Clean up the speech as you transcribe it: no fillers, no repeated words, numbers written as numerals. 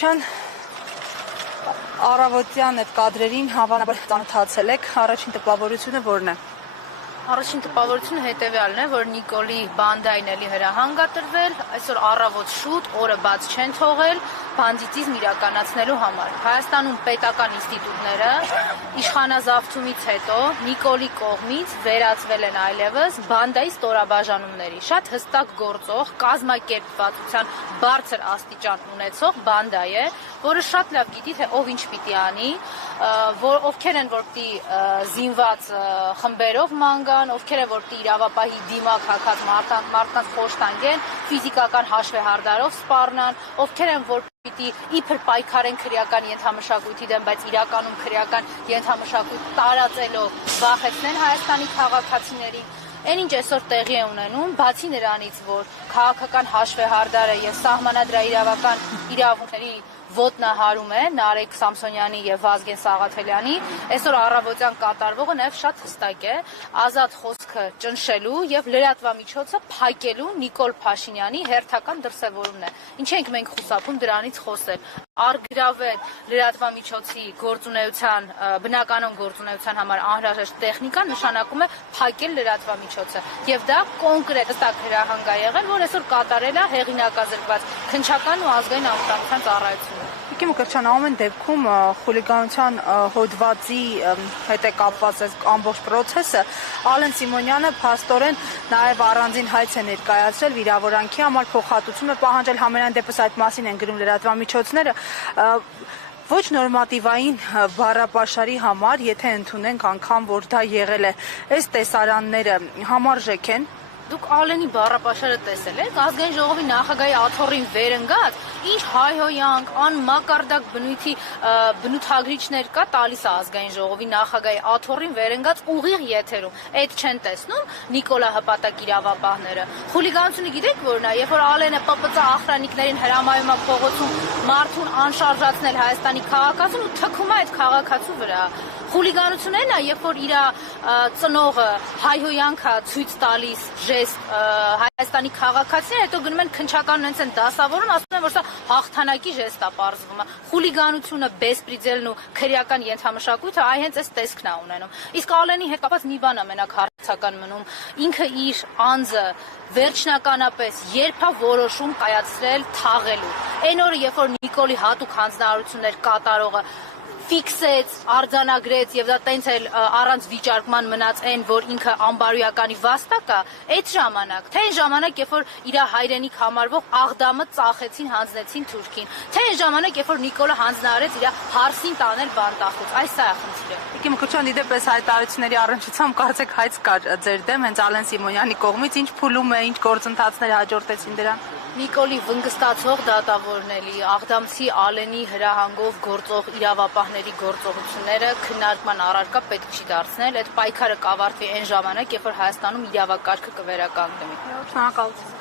Շան առավոտյան այդ կադրերին հավանաբար ծանոթացել եք, առաջին տպավորությունը որն է։ Առաջին տպավորությունը հետևյալն է, որ Նիկոլի բանդային էլի հրահանգ է տրվել, այսօր առավոտ շուտ, օրը բաց չեն թողել բանդիտիզմ իրականացնելու համար։ Հայաստանում պետական ինստիտուտները իշխանազավթումից հետո Նիկոլի կողմից վերածվել են այլևս բանդայի ստորաբաժանումների։ Շատ հստակ գործող, կազմակերպվածության բարձր աստիճան ունեցող բանդա է, որը շատ լավ գիտի, թե ով ինչ պիտի անի, ովքեր են որ պիտի զինված խմբերով մանգան, ովքեր են որ պիտի իրավապահի դիմակ հագած մարդկանց խոշտանգեն, ֆիզիկական հաշվեհարդարով սպառնան, ովքեր են որ պիտի իբր պայքարեն քրեական ենթամշակույթի դեմ, բայց իրականում քրեական ենթամշակույթ տարածելով վախեցնեն Հայաստանի քաղաքացիներին։ Այն ինչ այսօր տեղի է ունենում, բացի նրանից, որ քաղաքական հաշվեհարդարը եւ սահմանադրաիրավական իրավունքների ոտնահարում է Նարեկ Սամսոնյանի եւ Վազգեն Սաղաթելյանի, այսօր առավոտյան կատարվողը նաեւ շատ հստակ է, ազատ խոսքը ճնշելու եւ լրատվամիջոցը փակելու Նիկոլ Փաշինյանի հերթական դրսեւորումն է։ Ինչ ենք մենք խուսափում դրանից խոսել։ Արգրավեն լրատվամիջոցի գործունեության, բնականon գործունեության համար անհրաժեշտ տեխնիկան նշանակում է փակել լրատվամիջոցը։ Եվ դա կոնկրետ հստակ հրահանգ է եղել, որ այսօր կատարել է հեղինակազրկված քննչական ու ազգային անվտանգության ծառայությունը։ Իմ կրչան ամեն դեպքում խուլիգանության հոդվածի հետ է կապված ամբողջ process-ը, Ալեն Սիմոնյանը փաստորեն նաև առանձին հայց է ներկայացրել վիրավորանքի համար փոխհատուցում է պահանջել, համենայն դեպս այդ մասին են գրում լրատվամիջոցները, ոչ նորմատիվային բառապաշարի համար, եթե ընդունենք անգամ, որ դա եղել է, այս տեսարանները համարժեք են։ Դուք Ալենի բառապաշարը տեսել եք, ազգային ժողովի նախագահի աթոռին վերընկած, ինչ հայհոյանք, անմակարդակ բնույթի բնութագրիչներ կա տալիս է ազգային ժողովի նախագահի աթոռին վերընկած ուղիղ եթերում։ Այդ չեն տեսնում Նիկոլա հպատակ իրավապահները։ Խուլիգանությունը գիտեք որն է, երբ որ Ալենը ՊՊԾ ախրանիկներին հրամայում է փողոցում մարդուն անշարժացնել Հայաստանի քաղաքացուն ու թքում է այդ քաղաքացու վրա։ Խուլիգանությունն է, երբ որ իր ծնողը հայհոյանք է ցույց տալիս Հայաստանի քաղաքացիները, հետո գնում են քննչական ունենց են դասավորում, ասում են, որ սա հաղթանակի ժեստ է պարզվում։ Խուլիգանությունը, բեսպրիձելն ու քրեական ենթամշակույթը այ հենց այս տեսքն է ունենում։ Իսկ Ալենի հետ կապված մի բան է մենակ հարցական մնում, ինքը իր անձը վերջնականապես երբ է որոշում կայացրել թաղելու։ Այն օրը, երբ որ Նիկոլի հատուկ հանձնարարություններ կատարողը ֆիքսեց, արձանագրեց եւ դա տենց էլ առանց վիճարկման մնաց այն, որ ինքը անբարոյականի վաստակ է, այդ ժամանակ, թե այն ժամանակ, երբ որ իր հայրենիք համարվող Աղդամը ծախեցին, հանձնեցին Թուրքին, թե այն ժամանակ, երբ որ Նիկոլը հանձնարարեց իր հարսին տանել բանտախոց, այս սա է խնդիրը։ Իմ կրչան իդեպ այս հայտարարությունների առնչությամբ կարծեք հայց կար ձեր դեմ հենց Ալեն Սիմոնյանի կողմից, ինչ փուլում է, ինչ գործընթացներ հաջորդեցին դրան։ Նիկոլի վնգստացող դատավորների, աղդամցի Ալենի հրահանգով գործող իրավապահների գործողությունները քննարկման առարկա պետք չի դարձնել, այդ պայքարը կավարտվի այն ժամանակ, երբ որ Հայաստանում իրավակարգը կվերականգնվի։ Շնորհակալություն։